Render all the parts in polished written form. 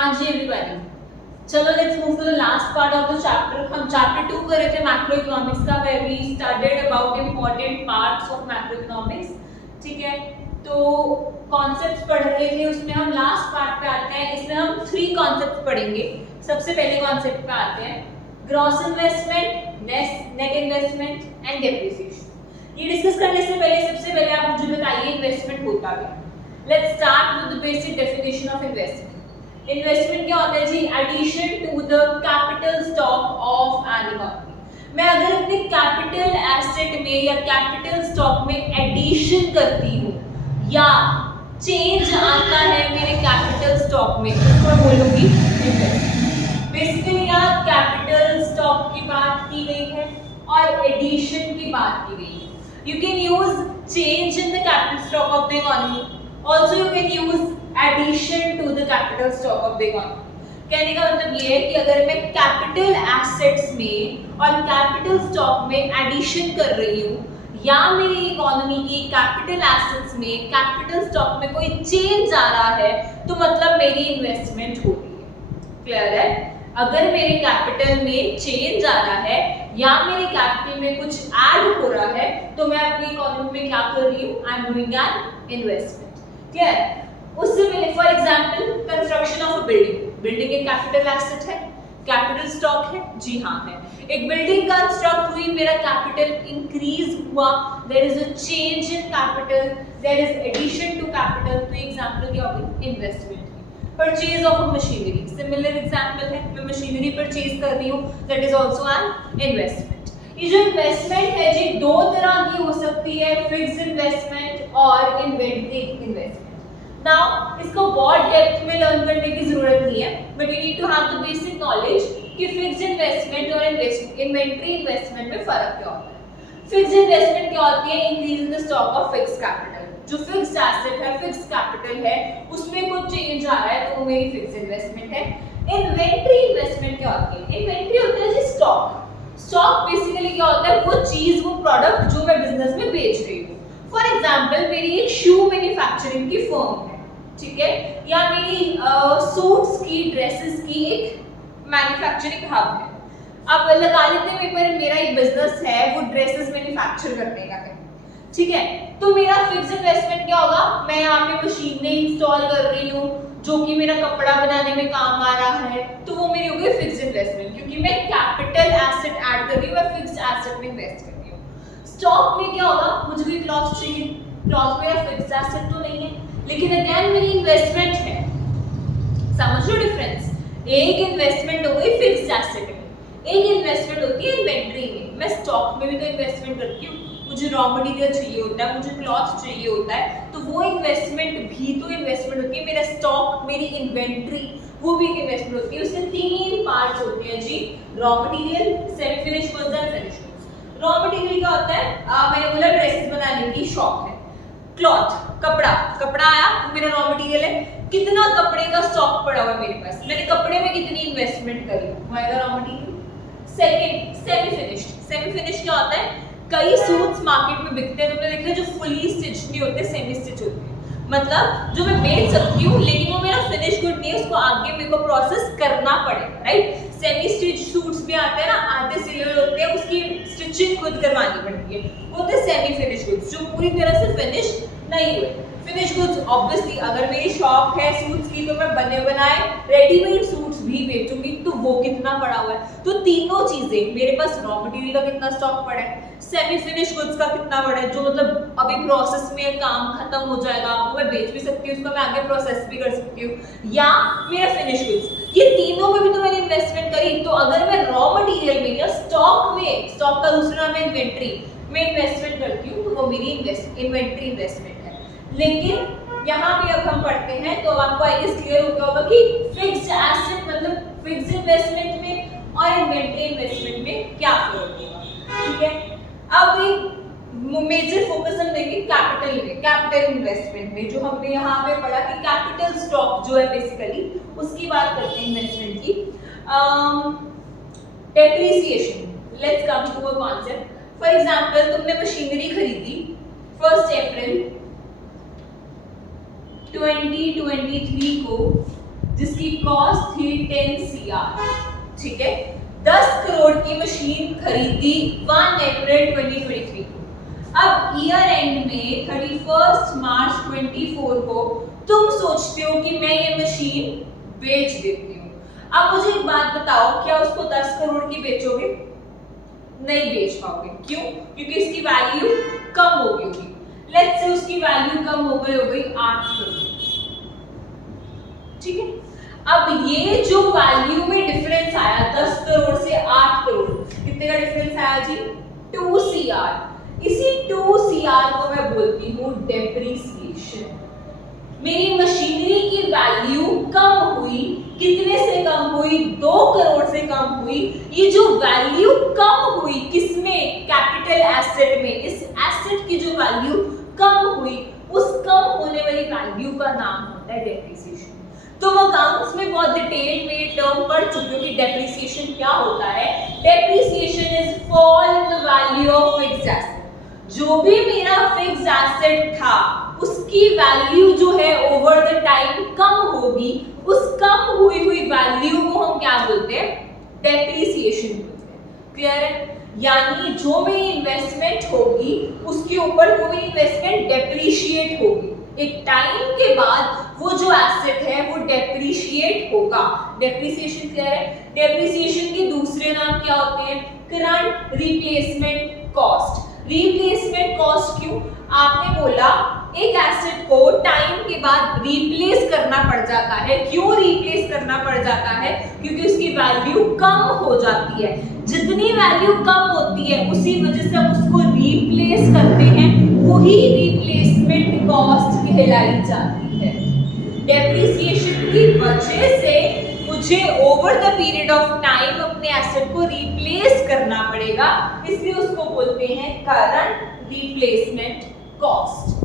हाँ जी एवरीबॉडी, चलो let's move to the last part of the chapter. हम चैप्टर 2 कर रहे थे मैक्रो इकोनॉमिक्स का, where we studied about important parts of macroeconomics. ठीक है, तो कॉन्सेप्ट्स पढ़ रहे थे, उसमें हम लास्ट पार्ट पे आते हैं। इसमें हम 3 कॉन्सेप्ट्स पढ़ेंगे। सबसे पहले कॉन्सेप्ट पे आते हैं, gross investment, net investment and depreciation. ये डिस्कस करने से पहले सबसे पहले आप मुझे बताइए इन्वेस्टमेंट होता क्या। Let's start with the basic definition of investment. Investment क्या होता है जी? Addition to the capital stock of an economy. मैं अगर अपने कैपिटल एसेट में या कैपिटल स्टॉक में एडिशन करती हूँ या चेंज आता है मेरे कैपिटल स्टॉक में, तो मैं बोलूंगी इन्वेस्टमेंट। बेसिकली यहाँ कैपिटल स्टॉक की बात की गई है और एडिशन की बात की गई है। You can use change in the capital stock of the economy, also you can use addition to the capital stock of the economy. कहने का मतलब ये है कि अगर मैं कैपिटल एसेट्स में और कैपिटल स्टॉक में एडिशन कर रही हूँ या मेरी इकोनॉमी की कैपिटल एसेट्स में कैपिटल स्टॉक में कोई चेंज आ रहा है, तो मतलब मेरी इन्वेस्टमेंट हो रही है। क्लियर है? अगर मेरे कैपिटल में चेंज आ रहा है या मेरे कैपिटल में कुछ ऐड हो रहा है, तो मैं अपनी इकोनॉमी में क्या कर रही हूँ? I am doing an investment. Clear? उससे पहले for example construction of a building एक कैपिटल एसेट है, कैपिटल स्टॉक है, जी हाँ है। एक बिल्डिंग कंस्ट्रक्ट हुई, मेरा कैपिटल इंक्रीज हुआ, there is a change in capital, there is addition to capital, तो एग्जांपल क्या होगी? Investment. Purchase of a machinery similar example है, मैं मशीनरी परचेज कर रही हूँ, that is also an investment. ये जो इन्वेस्टमेंट है जी दो तरह की हो सकती है, फिक्स्ड इन्वेस्टमेंट और इन्वेंटरी इन्वेस्टमेंट। नाउ इसको बहुत डेप्थ में लर्न करने की जरूरत नहीं है, but you need to have the basic knowledge कि फिक्स्ड इन्वेस्टमेंट और इन्वेंटरी इन्वेस्टमेंट में फर्क क्या होता है। फिक्स्ड इन्वेस्टमेंट क्या होती है? Increase in the stock of fixed capital. जो फिक्स्ड एसेट है, फिक्स्ड कैपिटल है, उसमें कुछ चेंज आ रहा है तो वो मेरी फिक्स्ड इन्वेस्टमेंट है। इन्वेंटरी इन्वेस्टमेंट क्या होती है? इन्वेंटरी होता है जी स्टॉक। स्टॉक बेसिकली क्या होता है? वो चीज, वो प्रोडक्ट जो मैं बिजनेस में बेच रही हूँ। फॉर एग्जांपल मेरी एक शू मैन्युफैक्चरिंग की फर्म है, ठीक है, या मेरी सूट्स की, ड्रेसेस की एक मैन्युफैक्चरिंग हब है। अब लगा लेते हैं पर मेरा एक बिजनेस है, वो ड्रेसेस मैन्युफैक्चर करने का है, ठीक है। तो मेरा फिक्स्ड इन्वेस्टमेंट क्या होगा? मैं यहाँ पे मशीनें इंस्टॉल कर रही हूँ जो कि मेरा कपड़ा बनाने में काम आ रहा है, तो वो मेरी हो गई फिक्स्ड इन्वेस्टमेंट, क्योंकि मैं कैपिटल एसेट ऐड कर रही हूँ, मैं फिक्स्ड एसेट में इन्वेस्ट कर रही हूँ। स्टॉक में क्या होगा? मुझे कोई क्लॉथ चाहिए, क्लॉथ मेरा फिक्स्ड एसेट तो नहीं है, लेकिन अगेन मेरी इन्वेस्टमेंट है। समझ लो डिफरेंस? एक इन्वेस्टमेंट हो गई फिक्स्ड एसेट में, एक इन्वेस्टमेंट होती है इन्वेंटरी में। मैं स्टॉक में भी तो इन्वेस्टमेंट करती हूँ, मुझे रॉ मटेरियल चाहिए होता है, मुझे क्लॉथ चाहिए होता है, तो वो इन्वेस्टमेंट भी तो इन्वेस्टमेंट होती है। मेरा स्टॉक, मेरी इन्वेंटरी, वो भी एक इन्वेस्टमेंट होती है। उसके 3 पार्ट्स होते हैं जी, raw material, semi finish goods and finish goods. Raw material क्या होता है? मैंने बोला ड्रेसेस बनाने की शॉप है। क्लॉथ, कपड़ा आया, मेरा रॉ मटेरियल है। कितना कपड़े का स्टॉक पड़ा हुआ है मेरे पास, मैंने कपड़े में कितनी इन्वेस्टमेंट करी, वो आएगा raw material. Second, semi finished. Semi finish क्या होता है? कई सूट्स मार्केट में बिकते हैं, तुमने देखा जो फुली स्टिच नहीं होते, सेमी स्टिच होते हैं। मतलब जो मैं बेच सकती हूँ लेकिन वो मेरा फिनिश गुड नहीं है, उसको आगे मेरे को प्रोसेस करना पड़ेगा, राइट। सेमी स्टिच सूट्स भी आते हैं ना, आधे सिले हुए होते हैं, उसकी स्टिचिंग खुद करवानी पड़ती है, वो होते हैं सेमी फिनिश गुड्स, जो पूरी तरह से फिनिश नहीं हुए। फिनिश गुड्स ऑब्वियसली अगर मेरी शॉप है सूट्स की, तो मैं बने बनाए रेडीमेड सूट्स भी बेचूंगी, तो वो कितना पड़ा हुआ है। तो तीनों चीजें, मेरे पास रॉ मटेरियल का कितना स्टॉक पड़ा है, सेमी फिनिश गुड्स का कितना बड़ा है, जो मतलब अभी प्रोसेस में काम खत्म हो जाएगा, वो मैं बेच भी सकती हूँ, उसका मैं आगे प्रोसेस भी कर सकती हूँ, या मेरा फिनिश गुड्स, ये तीनों में भी तो मैंने इन्वेस्टमेंट करी। तो अगर मैं रॉ मटेरियल में या स्टॉक में, स्टॉक का दूसरा नाम है इन्वेंट्री में इन्वेस्टमेंट करती हूँ, तो वो मेरी इन्वेंट्री इन्वेस्टमेंट है। लेकिन यहाँ पे अब हम पढ़ते हैं तो आपको आई गेस क्लियर हो गया होगा कि फिक्स्ड एसेट मतलब फिक्स्ड इन्वेस्टमेंट में और इन्वेंट्री इन्वेस्टमेंट में क्या फर्क होगा, ठीक है। अब एक मेजर फोकस हम देंगे कैपिटल में, कैपिटल इन्वेस्टमेंट में, जो हमने यहाँ पे पढ़ा कि कैपिटल स्टॉक जो है बेसिकली उसकी बात करते हैं इन्वेस्टमेंट की। Depreciation, let's come to a concept. For example तुमने मशीनरी खरीदी 1 अप्रैल 2023 को, जिसकी कॉस्ट थी 10 CR, ठीक है। 10 करोड़ की मशीन खरीदी 1 अप्रैल 2023 को। अब ईयर एंड में 31 मार्च 24 को तुम सोचते हो कि मैं ये मशीन बेच देती हूँ। अब मुझे एक बात बताओ, क्या उसको 10 करोड़ की बेचोगे? नहीं बेच पाओगे। क्यों? क्योंकि इसकी वैल्यू कम हो गई होगी। लेट्स से उसकी वैल्यू कम हो गई 8 करोड़, ठीक है। अब ये जो वैल्यू में डिफरेंस आया 10 करोड़ से 8 करोड़, कितने का डिफरेंस आया जी? 2 CR। इसी 2 CR को मैं बोलती हूँ डेप्रिसिएशन। मेरी मशीनरी की वैल्यू कम हुई, कितने से कम हुई? 2 करोड़ से कम हुई। ये जो वैल्यू कम हुई किसमें? कैपिटल एसेट में। इस एसेट की जो वैल्यू कम हुई, उस कम होने वाली वैल्यू का नाम होता है डेप्रिसिएशन। तुम अकाउंट्स में बहुत डिटेल में टर्म पढ़ चुके हो कि डेप्रिसिएशन क्या होता है। Depreciation is fall in the value of fixed asset. जो भी मेरा फिक्स्ड एसेट था उसकी वैल्यू जो है ओवर द टाइम कम होगी। उस कम हुई वैल्यू को हम क्या बोलते हैं? डेप्रिसिएशन बोलते हैं। क्लियर है? यानी जो मेरी इन्वेस्टमेंट होगी उसके ऊपर वो मेरी इन्वेस्टमेंट डेप्रिशिएट होगी। एक टाइम के बाद वो जो एसेट है वो डेप्रिशिएट होगा। डेप्रिसिएशन क्लियर है? डेप्रिसिएशन के दूसरे नाम क्या होते हैं? Current replacement cost. Replacement cost क्यों? आपने बोला एक एसेट को टाइम के बाद रिप्लेस करना पड़ जाता है। क्यों रिप्लेस करना पड़ जाता है? क्योंकि उसकी वैल्यू कम हो जाती है। जितनी वैल्यू कम होती है उसी वजह से हम उसको रिप्लेस करते हैं, वही रिप्लेसमेंट कॉस्ट कहलाई जाती है। डेप्रिसिएशन की वजह से मुझे over the period of time अपने एसेट को रिप्लेस करना पड़ेगा, इसलिए उसको बोलते हैं current replacement cost.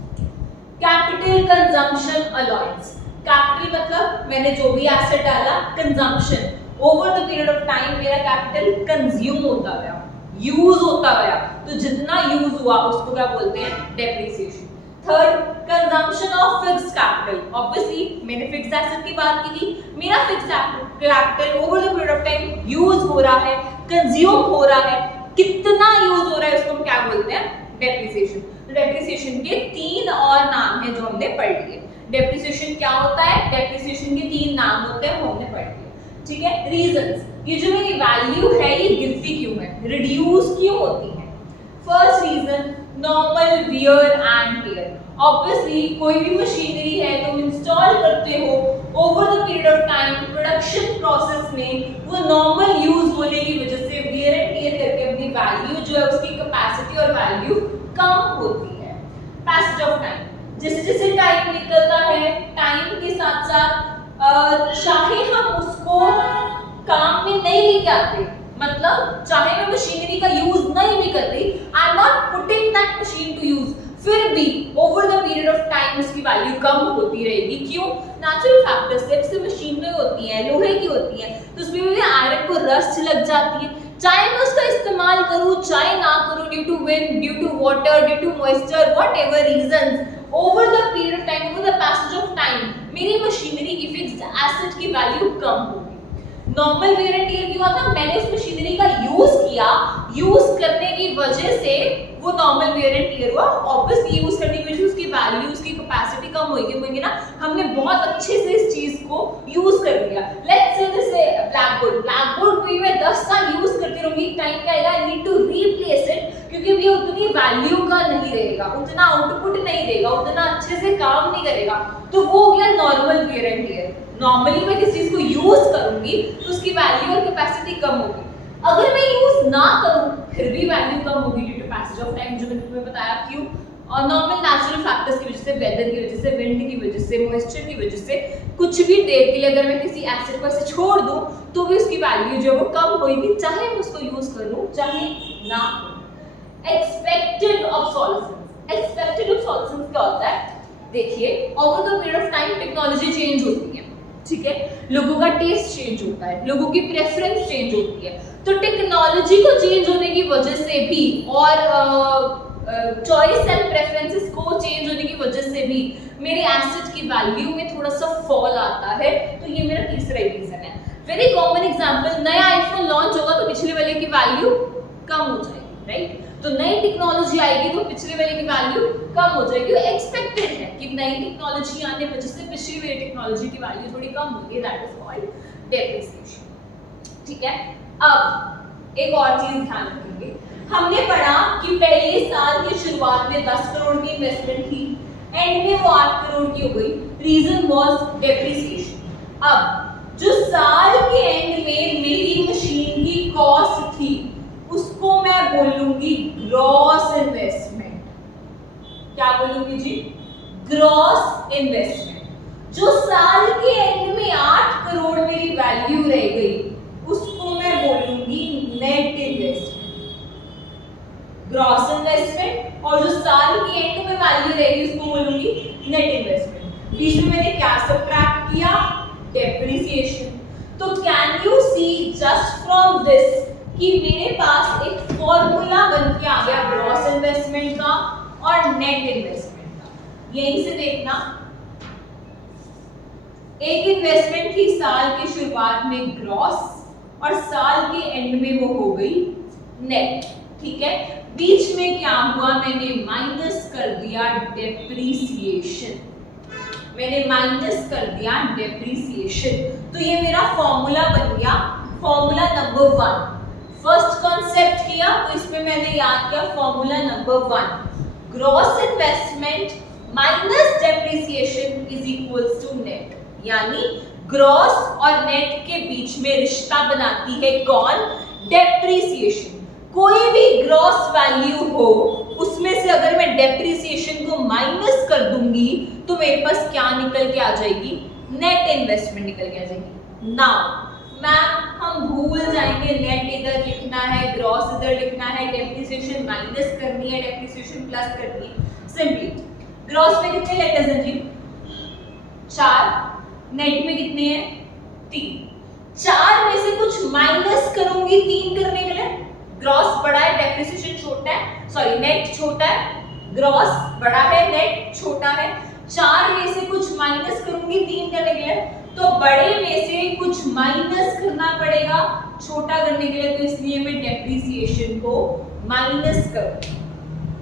Capital consumption allowance. Capital मतलब मैंने जो भी एसेट डाला, consumption over the period of time मेरा कैपिटल कंज्यूम होता गया, यूज होता गया, तो जितना यूज हुआ उसको क्या बोलते हैं? Depreciation. Third, consumption of fixed capital. Obviously मैंने फिक्स्ड एसेट की बात की थी, मेरा fixed capital over the period of time use हो रहा है, कंज्यूम हो रहा है, कितना यूज हो रहा है उसको हम क्या बोलते हैं? डेप्रिसिएशन। डेप्रिसिएशन के 3 और नाम हैं जो हमने पढ़ लिए। डेप्रिसिएशन क्या होता है? डेप्रिसिएशन के 3 नाम होते हैं, वो हमने पढ़ लिए, ठीक है। रीजंस, ये जो मेरी वैल्यू है ये गिरती क्यों है, रिड्यूस क्यों होती है? First reason, normal wear and tear. Obviously कोई भी मशीनरी है तुम इंस्टॉल करते हो, over the period of time production process में वो नॉर्मल यूज होने की वजह से वियर एंड टियर करके अपनी वैल्यू जो है उसकी कैपेसिटी और वैल्यू कम होती है। पैसेज ऑफ टाइम, जैसे जैसे टाइम निकलता है, टाइम के साथ साथ चाहे हम उसको काम में नहीं लेके आते, मतलब चाहे मैं मशीनरी का यूज नहीं भी कर रही, I am not putting that machine to use, फिर भी ओवर द पीरियड ऑफ टाइम उसकी वैल्यू कम होती रहेगी। क्यों? नेचुरल फैक्टर्स, जैसे मशीनें होती हैं, लोहे की होती हैं, तो उसमें भी आयरन को रस्ट लग जाती है। चाहे मैं उसका इस्तेमाल करूं चाहे ना करूं, due to wind, due to water, due to moisture, whatever reasons, over the period of time, over the passage of time मेरी मशीनरी की फिक्स्ड एसेट की वैल्यू कम होगी। नॉर्मल वेयर एंड टियर क्यों था? मैंने उस मशीनरी का यूज किया, यूज करने की वजह से वो नॉर्मल वेयर एंड टियर हुआ। ऑब्वियसली यूज करने की वजह से उसकी वैल्यू, उसकी कैपेसिटी कम होगी ना। हमने बहुत अच्छे से इस चीज को यूज कर लिया। लेट्स से जैसे ब्लैकबोर्ड भी मैं 10 साल यूज करती रहूंगी, टाइम पे आएगा I need to replace it, क्योंकि ये उतनी वैल्यू का नहीं रहेगा, उतना आउटपुट नहीं देगा, उतना अच्छे से काम नहीं करेगा, तो वो हो गया normal wear and tear. Normally मैं किसी चीज को यूज करूंगी तो उसकी वैल्यू और कैपेसिटी कम होगी। अगर मैं यूज ना करूं फिर भी वैल्यू कम होगी due to passage of time, जो मैंने तुम्हें बताया। क्यों? और नॉर्मल नेचुरल फैक्टर्स की वजह से, वेदर की वजह से, विंड की वजह से, मॉइस्चर की वजह से, कुछ भी देर के लिए अगर मैं किसी एसिड को ऐसे छोड़ दूं तो भी उसकी वैल्यू जो है वो कम होगी, चाहे मैं उसको यूज करूं चाहे ना करूं। Expected obsolescence. एक्सपेक्टेड ऑब्सोलेसेंस क्या होता है? देखिए, over the period of time technology change होती है, ठीक है, लोगों का टेस्ट चेंज होता है, लोगों की प्रेफरेंस चेंज होती है, तो टेक्नोलॉजी को चेंज होने की वजह से भी और चॉइस एंड प्रेफरेंसेस को चेंज होने की वजह से भी मेरे एसेट की वैल्यू में थोड़ा सा फॉल आता है, तो ये मेरा तीसरा रीजन है। वेरी कॉमन एग्जांपल, नया आईफोन लॉन्च होगा तो पिछले वाले की वैल्यू कम हो जाएगी, राइट? तो नई टेक्नोलॉजी आएगी तो पिछले वाले की वैल्यू कम हो जाएगी। एक्सपेक्टेड है कि नई टेक्नोलॉजी आने की वजह से पिछली वाली टेक्नोलॉजी की वैल्यू थोड़ी कम होगी, दैट इज कॉल्ड डेप्रिसिएशन। ठीक है, अब एक और चीज ध्यान रखेंगे, हमने पढ़ा कि पहले साल की शुरुआत में 10 करोड़ की इन्वेस्टमेंट थी, एंड में वो 8 करोड़ की हो गई, रीजन वाज डेप्रिसिएशन। अब जो साल के एंड में मेरी मशीन की कॉस्ट थी उसको मैं बोलूंगी ग्रॉस इन्वेस्टमेंट। क्या बोलूंगी जी? Gross investment. जो साल के एंड में 8 करोड़ मेरी वैल्यू रह गई उसको मैं बोलूंगी नेट इन्वेस्टमेंट, ग्रॉस इन्वेस्टमेंट। और जो साल के एंड में वैल्यू रहेगी उसको बोलूंगी नेट इन्वेस्टमेंट। बीच में मैंने क्या सब्ट्रैक्ट किया? डेप्रिसिएशन। तो can you see just from this कि मेरे पास एक फॉर्मूला बन के आ गया ग्रॉस इन्वेस्टमेंट का और नेट इन्वेस्टमेंट का। यहीं से देखना, एक इन्वेस्टमेंट थी साल की शुरुआत में ग्रॉस और साल के एंड में वो हो गई नेट। ठीक है, बीच में क्या हुआ? मैंने माइनस कर दिया डेप्रिसिएशन, मैंने माइनस कर दिया डेप्रिसिएशन। तो ये मेरा फॉर्मूला बन गया, फॉर्मूला नंबर 1। फर्स्ट कॉन्सेप्ट किया तो इसमें मैंने याद किया formula number 1, gross investment minus depreciation is equals to net. यानी ग्रॉस और नेट के बीच में रिश्ता बनाती है कौन? डेप्रिसिएशन। कोई भी ग्रॉस वैल्यू हो उसमें से अगर मैं डेप्रिसिएशन को माइनस कर दूंगी तो मेरे पास क्या निकल के आ जाएगी? नेट इन्वेस्टमेंट निकल के आ जाएगी। नाउ मैम हम भूल जाएंगे नेट इधर लिखना है, ग्रॉस इधर लिखना है, डेप्रिसिएशन माइनस करनी है, डेप्रिसिएशन प्लस करनी है। सिंपली ग्रॉस में कितने लेटर्स हैं जी? 4, नेट में कितने हैं? 3। 4 में से कुछ माइनस करूंगी 3 करने के लिए। ग्रॉस बड़ा है, डेप्रिसिएशन छोटा है, सॉरी नेट छोटा है, ग्रॉस बड़ा है, नेट छोटा है। 4 में से कुछ माइनस करूंगी 3 करने के लिए, तो बड़े में से कुछ माइनस करना पड़ेगा छोटा करने के लिए, तो इसलिए मैं डेप्रिसिएशन को माइनस करूंगी।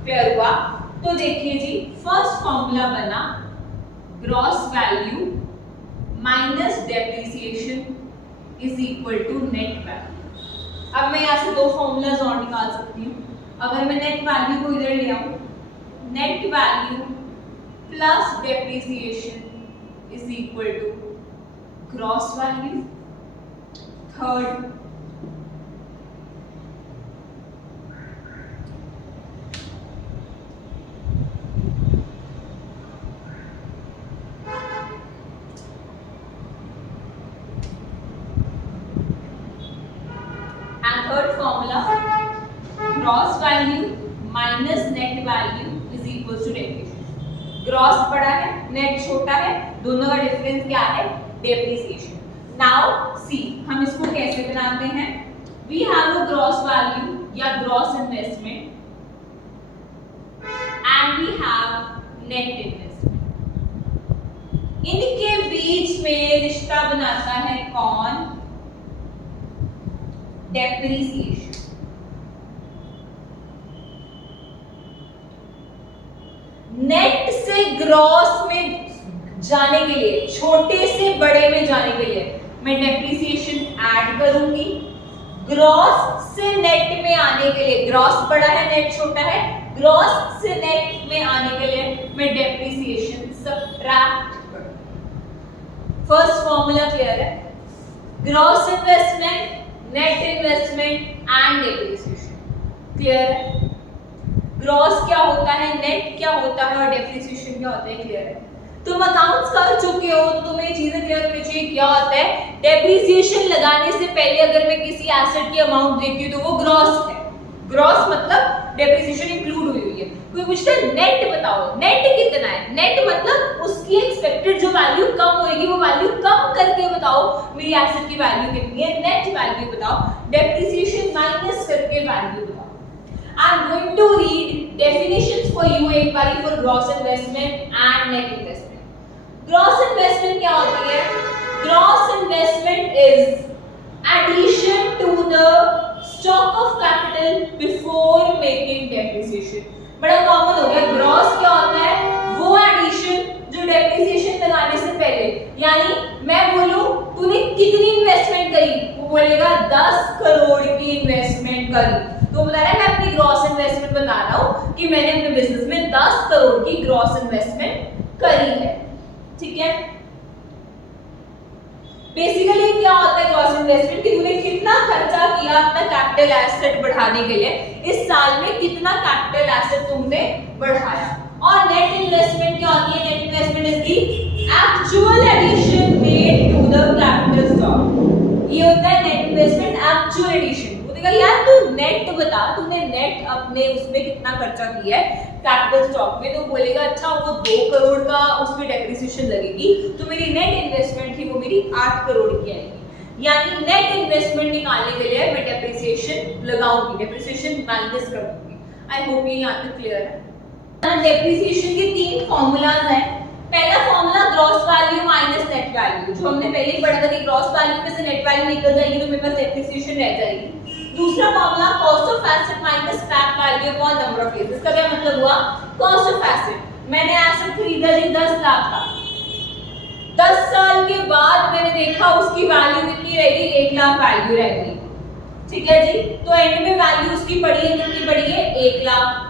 क्लियर हुआ? तो देखिए जी, फर्स्ट फॉर्मूला बना gross value minus depreciation is equal to net value. अब मैं यहाँ से 2 फॉर्मूलाज और निकाल सकती हूँ। अगर मैं नेट वैल्यू को इधर ले आऊँ, net value plus depreciation is equal to gross value. Third, gross value minus net value is equal to depreciation. Gross बड़ा है, नेट छोटा है, दोनों का डिफरेंस क्या है? डेप्रिसिएशन। नाउ सी, हम इसको कैसे बनाते हैं? We have a gross value या gross investment and we have net investment. इनके बीच में रिश्ता बनाता है कौन? डेप्रिसिएशन। नेट से ग्रॉस में जाने के लिए, छोटे से बड़े में जाने के लिए मैं डेप्रिसिएशन ऐड करूंगी। ग्रॉस से नेट में आने के लिए, ग्रॉस बड़ा है, नेट छोटा है, ग्रॉस से नेट में आने के लिए मैं डेप्रिसिएशन सब्ट्रैक्ट करूंगी। फर्स्ट फॉर्मूला क्लियर है? Gross investment, net investment and depreciation. Clear है? ग्रॉस क्या होता है, नेट क्या होता है और डेप्रिसिएशन क्या होता है? क्लियर है? तुम अकाउंट्स कर चुके हो तो तुम्हें ये चीजें क्लियर होनी चाहिए। क्या होता है? डेप्रिसिएशन लगाने से पहले अगर मैं किसी एसेट की अमाउंट देखती हूँ तो वो ग्रॉस है। ग्रॉस मतलब डेप्रिसिएशन इंक्लूड हुई हुई है। कोई पूछता है नेट बताओ, नेट कितना है? नेट मतलब उसकी एक्सपेक्टेड जो वैल्यू कम होगी वो वैल्यू कम करके बताओ मेरी एसेट की वैल्यू कितनी है, नेट वैल्यू बताओ, डेप्रिसिएशन माइनस करके वैल्यू बताओ। I am going to read definitions for you एक बारी for gross investment and net investment. Gross investment क्या होती है? Gross investment is addition to the stock of capital before making depreciation। बड़ा common हो गया। ग्रॉस क्या होता है? वो एडिशन जो डेप्रिसिएशन लगाने से पहले, यानी मैं बोलूं तूने कितनी इन्वेस्टमेंट करी, वो बोलेगा 10 करोड़ की इन्वेस्टमेंट करी, तो बता रहा है मैं अपनी ग्रॉस इन्वेस्टमेंट बता रहा हूं कि मैंने अपने बिजनेस में 10 करोड़ की ग्रॉस इन्वेस्टमेंट करी है। ठीक है, बेसिकली क्या होता है ग्रॉस इन्वेस्टमेंट, कि तूने कितना खर्चा किया अपना कैपिटल एसेट बढ़ाने के लिए, इस साल में कितना कैपिटल एसेट तुमने बढ़ाया। और नेट इन्वेस्टमेंट क्या होती है? Net investment is the actual addition made to the capital stock. ये होता है नेट इन्वेस्टमेंट एक्चुअल एडिशन। वो देखा यार तू नेट बता, तूने नेट अपने उसमें कितना खर्चा किया है कैपिटल स्टॉक में, तो बोलेगा अच्छा वो 2 करोड़ का उसमें डेप्रिसिएशन लगेगी, तो मेरी नेट इन्वेस्टमेंट थी वो मेरी 8 करोड़ की आएगी। यानी नेट इन्वेस्टमेंट निकालने के लिए मैं डेप्रिसिएशन लगाऊंगी, डेप्रिसिएशन माइनस कर दूंगी। आई होप ये यहाँ तक क्लियर है। डेप्रिसिएशन के 3 फार्मूलाज हैं। पहला formula gross value minus net value, जो हमने पहले ही पढ़ा था कि ग्रॉस वैल्यू में से नेट वैल्यू निकल जाएगी तो मेरे पास डेप्रिसिएशन रह जाएगी। दूसरा formula cost of asset minus scrap value upon number of years. इसका क्या मतलब हुआ? कॉस्ट ऑफ एसेट, मैंने एसेट खरीदा जी 10 लाख का, 10 साल के बाद मैंने देखा उसकी वैल्यू कितनी रहेगी? 1 लाख वैल्यू रहेगी। ठीक है जी, तो एंड में वैल्यू उसकी बढ़ी है, कितनी बढ़ी है? 1 लाख।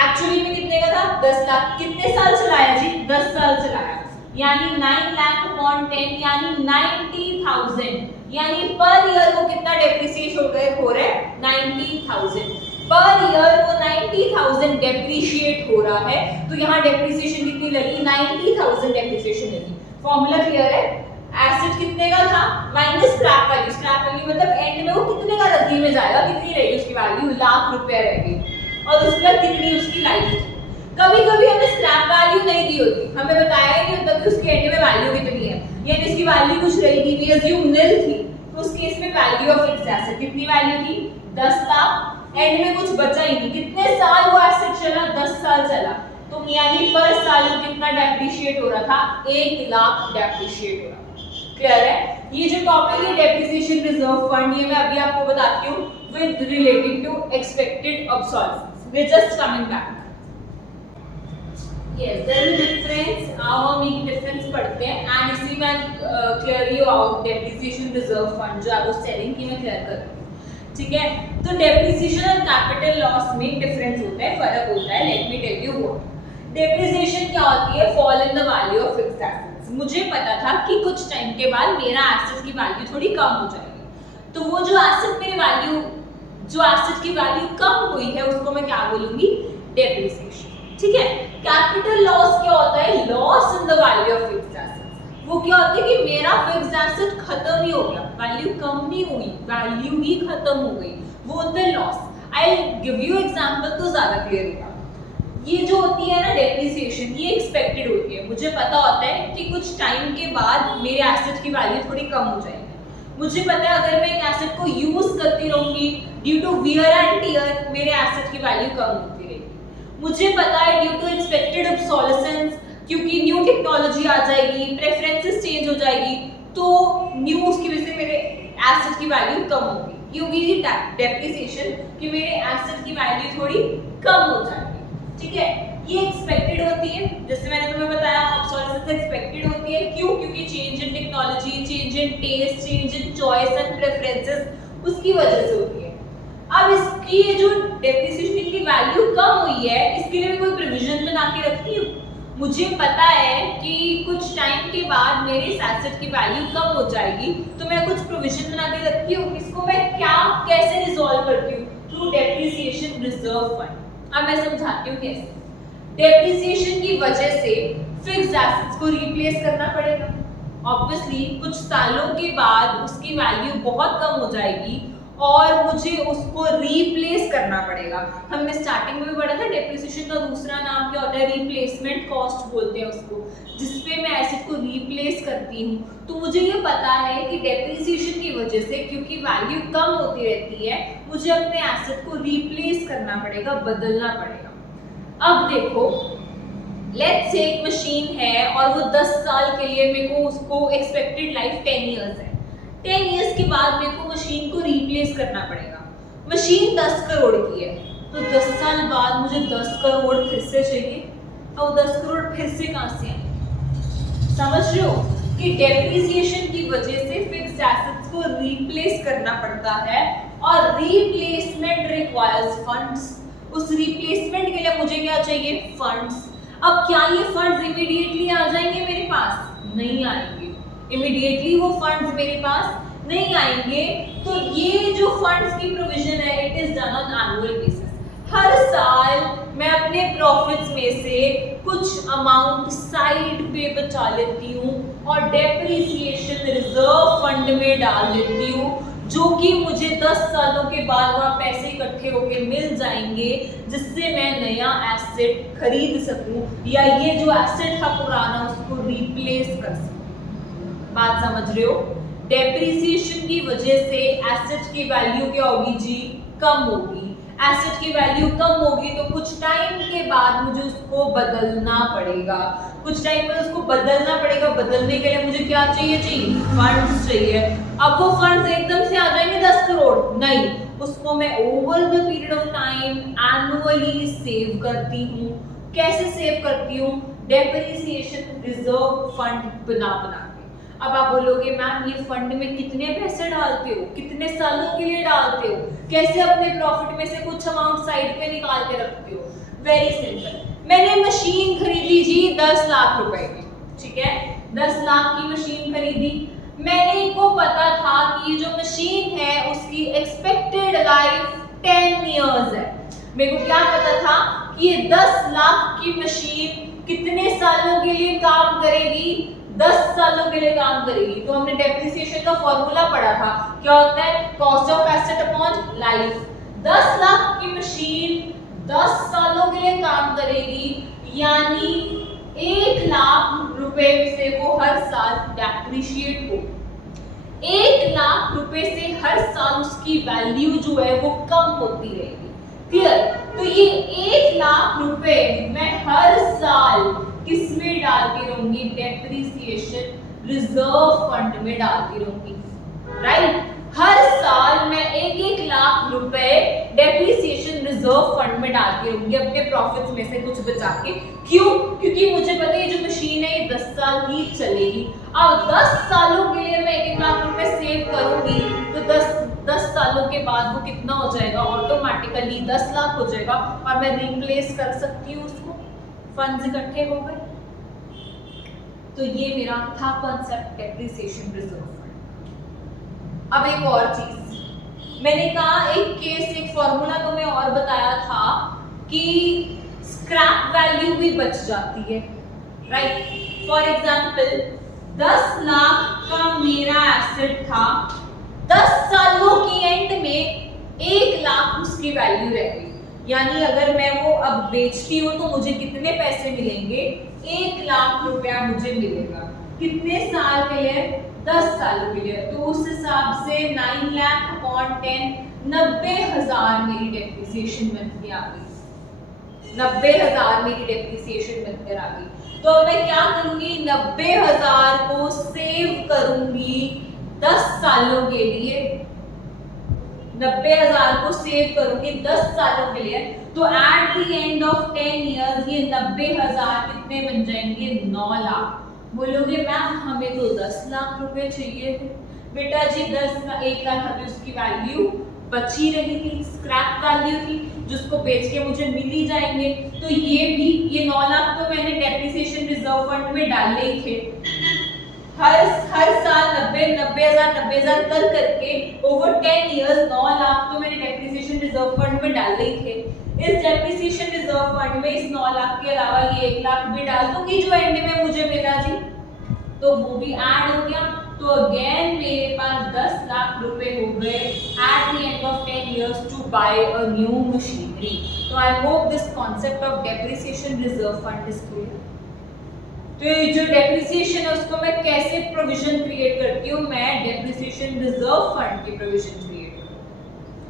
एक्चुअली में कितने का था? 10 लाख। कितने साल चलाया जी? 10 साल चलाया, यानी 9 लाख अपॉन 10 यानी 90,000, यानी पर ईयर वो कितना डेप्रिसिएट हो रहा है? 90,000 पर ईयर वो 90,000 डेप्रिशिएट हो रहा है, तो यहाँ डेप्रिसिएशन कितनी लगी? 90,000 डेप्रिसिएशन लगी। फॉर्मूला क्लियर है? एसेट कितने का था minus scrap value. Scrap value मतलब एंड में वो कितने का रद्दी में जाएगा, कितनी रहेगी उसकी वैल्यू? लाख रुपए रहेगी। और उसके बाद कितनी उसकी लाइफ थी। कभी कभी हमें स्क्रैप वैल्यू नहीं दी होती, हमें बताया नहीं होता कि उसके एंड में वैल्यू कितनी है, यानी उसकी वैल्यू कुछ रही थी, वी अज्यूम निल थी, तो उस केस में वैल्यू ऑफ फिक्स्ड एसेट कितनी वैल्यू थी? 10 लाख। एंड में कुछ बचा ही नहीं, कितने साल वो एसेट चला? 10 साल चला, तो यानी पर साल कितना डेप्रिशिएट हो रहा था? 1 लाख डेप्रिशिएट हो रहा था। क्लियर है? ये जो टॉपिक है डेप्रिसिएशन रिजर्व फंड, ये मैं अभी आपको बताती हूँ with relating to expected obsolescence. We just coming back. Yes, there is a difference। आओ हम एक डिफरेंस पढ़ते हैं एंड इसी में clear you out depreciation reserve fund जो आपको सेलिंग की मैं क्लियर कर दूँ। ठीक है, तो डेप्रिसिएशन और कैपिटल लॉस में डिफरेंस होता है, फर्क होता है। Let me tell you what. Depreciation क्या होती है? Fall in the value of fixed assets. मुझे पता था कि कुछ टाइम के बाद मेरा एसेट की वैल्यू थोड़ी कम हो जाएगी, तो वो जो एसेट मेरी वैल्यू, जो एसेट की वैल्यू कम हुई है उसको मैं क्या बोलूंगी? डेप्रिसिएशन। ठीक है, कैपिटल लॉस क्या होता है? Loss in the value of fixed assets. वो क्या होता है कि मेरा फिक्स्ड एसेट खत्म ही हो गया, वैल्यू कम नहीं हुई, वैल्यू ही खत्म हो गई, वो होता है loss. I give you example तो ज्यादा क्लियर होगा। ये जो होती है ना डेप्रिसिएशन, ये एक्सपेक्टेड होती है। मुझे पता होता है कि कुछ टाइम के बाद मेरे एसेट की वैल्यू थोड़ी कम हो जाएगी। मुझे पता है अगर मैं एक एसेट को यूज करती रहूंगी due to wear and tear, मेरे एसेट की वैल्यू कम होती रहेगी। मुझे पता है ड्यू टू एक्सपेक्टेड ऑब्सोलेसेंस, क्योंकि न्यू टेक्नोलॉजी आ जाएगी, प्रेफरेंसेस चेंज हो जाएगी, तो न्यू उसकी वजह से मेरे एसेट की वैल्यू कम होगी। ये होगी डेप्रिसिएशन कि मेरे एसेट की वैल्यू थोड़ी कम हो जाएगी। ठीक है, ये एक्सपेक्टेड होती है, जैसे मैंने तुम्हें बताया ऑब्सोलेसेंस एक्सपेक्टेड होती है। क्यों? क्योंकि change in technology, change in taste, change in choice and preferences उसकी वजह से होती है। अब इसकी जो डेप्रिसिएशन की वैल्यू कम हुई है, इसके लिए कोई प्रोविजन बना के रखती हूँ। मुझे पता है कि कुछ टाइम के बाद मेरे एसेट की वैल्यू कम हो जाएगी, तो मैं कुछ प्रोविजन बना के रखती हूँ। इसको मैं क्या कैसे रिजॉल्व करती हूँ? Through depreciation reserve fund. अब मैं समझाती हूँ कैसे। डेप्रिसिएशन की वजह से फिक्स्ड एसेट्स को रिप्लेस करना पड़ेगा। ऑब्वियसली कुछ सालों के बाद उसकी वैल्यू बहुत कम हो जाएगी और मुझे उसको रिप्लेस करना पड़ेगा। हमने स्टार्टिंग में भी पढ़ा था डेप्रिसिएशन का दूसरा नाम क्या होता है, रिप्लेसमेंट कॉस्ट बोलते हैं उसको, जिसपे मैं एसेट को रिप्लेस करती हूँ। तो मुझे ये पता है कि डेप्रिसिएशन की वजह से, क्योंकि वैल्यू कम होती रहती है, मुझे अपने एसेट को रिप्लेस करना पड़ेगा, बदलना पड़ेगा। अब देखो, लेट्स से एक मशीन है और वो 10 साल के लिए, मेरे को उसको एक्सपेक्टेड लाइफ 10 इयर्स है। 10 इयर्स के बाद मेरे को मशीन को रिप्लेस करना पड़ेगा। मशीन 10 करोड़ की है, तो 10 साल बाद मुझे 10 करोड़ फिर से चाहिए। अब 10 करोड़ फिर से कहाँ से आए? समझ रहे हो कि डेप्रिसिएशन की वजह से फिक्स्ड एसेट्स को रिप्लेस करना पड़ता है और रिप्लेसमेंट रिक्वायर्स फंड्स। उस रिप्लेसमेंट के लिए मुझे क्या चाहिए? फंड्स। अब क्या ये फंड्स इमीडिएटली आ जाएंगे मेरे पास? नहीं आएंगे। इमीडिएटली वो फंड्स मेरे पास नहीं आएंगे। तो ये जो फंड्स की प्रोविजन है, it is done on annual basis. हर साल मैं अपने प्रॉफिट्स में से कुछ अमाउंट साइड पे बचा लेती हूँ और डेप्रिसिएशन रिजर्व फंड में डाल देती हूँ, जो कि मुझे 10 सालों के बाद वहाँ पैसे इकट्ठे होके मिल जाएंगे, जिससे मैं नया एसेट खरीद सकूं या ये जो एसेट था पुराना उसको रिप्लेस कर सकूं। बात समझ रहे हो? डेप्रिसिएशन की वजह से एसेट की वैल्यू क्या होगी जी? कम होगी। एसेट की वैल्यू कम होगी तो कुछ टाइम के बाद मुझे उसको बदलना पड़ेगा। कुछ टाइम में उसको बदलना पड़ेगा। बदलने के लिए मुझे क्या चाहिए? फंड्स चाहिए। अब वो फंड्स एकदम से आ जाएंगे 10 करोड़? नहीं, उसको मैं over the period of time annually save करती हूँ। कैसे सेव करती हूँ? डेप्रिसिएशन रिजर्व फंड बना के। अब आप बोलोगे मैम ये फंड में कितने पैसे डालते हो, कितने सालों के लिए डालते हो, कैसे अपने प्रॉफिट में से कुछ अमाउंट साइड पे निकाल के रखते हो? वेरी सिंपल, मैंने मशीन खरीदी जी 10 लाख रुपए की, ठीक है, 10 लाख की मशीन खरीदी। मैंने को पता था कि ये जो मशीन है उसकी एक्सपेक्टेड लाइफ 10 इयर्स है। मेरे को क्या पता था कि ये 10 लाख की मशीन कितने सालों के लिए काम करेगी? 10 सालों के लिए काम करेगी। तो हमने डेप्रिसिएशन का फॉर्मूला पढ़ा था, क्या होता है? Cost of asset upon life. 10 lakh की मशीन 10 सालों के लिए काम करेगी, यानी 1 लाख रुपए से वो हर साल डेप्रिशिएट हो। 1 लाख रुपए से हर साल उसकी वैल्यू जो है वो कम होती रहेगी। क्लियर? तो ये 1 लाख रुपए मैं हर साल किस में डालती रहूंगी? डेप्रिसिएशन रिजर्व फंड में डालती रहूंगी, राइट? हर साल मैं 1-1 लाख रुपए डेप्रिसिएशन रिजर्व फंड में डालती रहूंगी अपने प्रॉफिट्स में से कुछ बचा के। क्यों? क्योंकि मुझे पता है ये जो मशीन है ये 10 साल ही चलेगी। अब 10 सालों के लिए मैं 1-1 लाख रुपए सेव करूंगी तो 10 सालों के बाद वो कितना हो जाएगा? ऑटोमेटिकली 10 लाख हो जाएगा और मैं रिप्लेस कर सकती हूँ उसको। फंड्स इकट्ठे हो गए। तो ये मेरा था कॉन्सेप्ट डेप्रिसिएशन रिजर्व फंड। अब एक और चीज मैंने कहा, एक केस, एक फॉर्मूला तो मैं और बताया था कि स्क्रैप वैल्यू भी बच जाती है, राइट? फॉर एग्जांपल 10 लाख का मेरा एसेट था, 10 सालों की एंड में 1 लाख उसकी वैल्यू रह गई। यानी अगर मैं वो अब बेचती हूँ तो मुझे कितने पैसे मिलेंगे? 1 लाख रुपया मुझे मिलेगा। कितने साल के लिए? 10 सालों के लिए। तो उस हिसाब से 9 लाख अपॉन 10, 90,000 मेरी डेप्रिसिएशन बनकर आ गई। 90,000 मेरी डेप्रिसिएशन बनकर आ गई। तो मैं क्या करूंगी? 90,000 को सेव करूंगी 10 सालों के लिए। 90,000 को सेव करूंगी 10 सालों के लिए। तो eight the end of 10 years ये 90,000 कितने बन जाएंगे? 9 लाख। बोलोगे मैम हमें तो 10 लाख रुपए चाहिए थे। बेटा जी 1 लाख अभी उसकी वैल्यू बची रही थी, स्क्रैप वैल्यू थी, जिसको बेच के मुझे मिल ही जाएंगे। तो ये 9 लाख तो मैंने डेप्रिसिएशन रिजर्व फंड में डाले ही थे। हर साल 90,000 कर करके ओवर 10 इयर्स 9 लाख तो मैंने डेप्रिसिएशन रिजर्व फंड में डाले ही थे। इस डेप्रिसिएशन रिजर्व फंड में इस 9 लाख के अलावा ये 1 लाख भी डाल दूंगी जो एंड में मुझे मिला जी, तो वो भी ऐड हो गया। तो अगेन मेरे पास 10 लाख रुपए हो गए at the end of 10 years to buy a new machinery. तो I hope this concept of depreciation reserve fund is clear. तो ये जो डेप्रिसिएशन है उसको मैं कैसे प्रोविजन क्रिएट करती हूँ, मैं डेप्रिसिएशन रिजर्व फंड की प्रोविजन क्रिएट करती हूँ।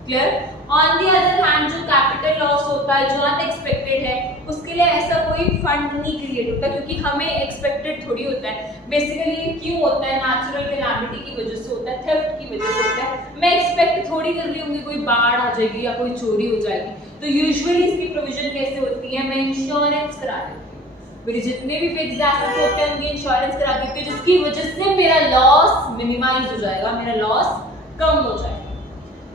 Clear? On the other hand जो कैपिटल लॉस होता है, जो अनएक्सपेक्टेड है, उसके लिए ऐसा कोई फंड नहीं क्रिएट होता, क्योंकि हमें एक्सपेक्टेड थोड़ी होता है। बेसिकली ये क्यों होता है? नेचुरल कैलामिटी की वजह से होता है, थेफ्ट की वजह से होता है। मैं एक्सपेक्ट थोड़ी कर रही हूँ कोई बाढ़ आ जाएगी या कोई चोरी हो जाएगी। तो यूजुअली इसकी प्रोविजन कैसे होती है? मैं इंश्योरेंस करा देती हूँ, मेरे जितने भी फिक्स्ड एसेट्स होते हैं उनकी इंश्योरेंस करा देती हूँ, जिसकी वजह से मेरा लॉस मिनिमाइज हो जाएगा, मेरा लॉस कम हो जाएगा।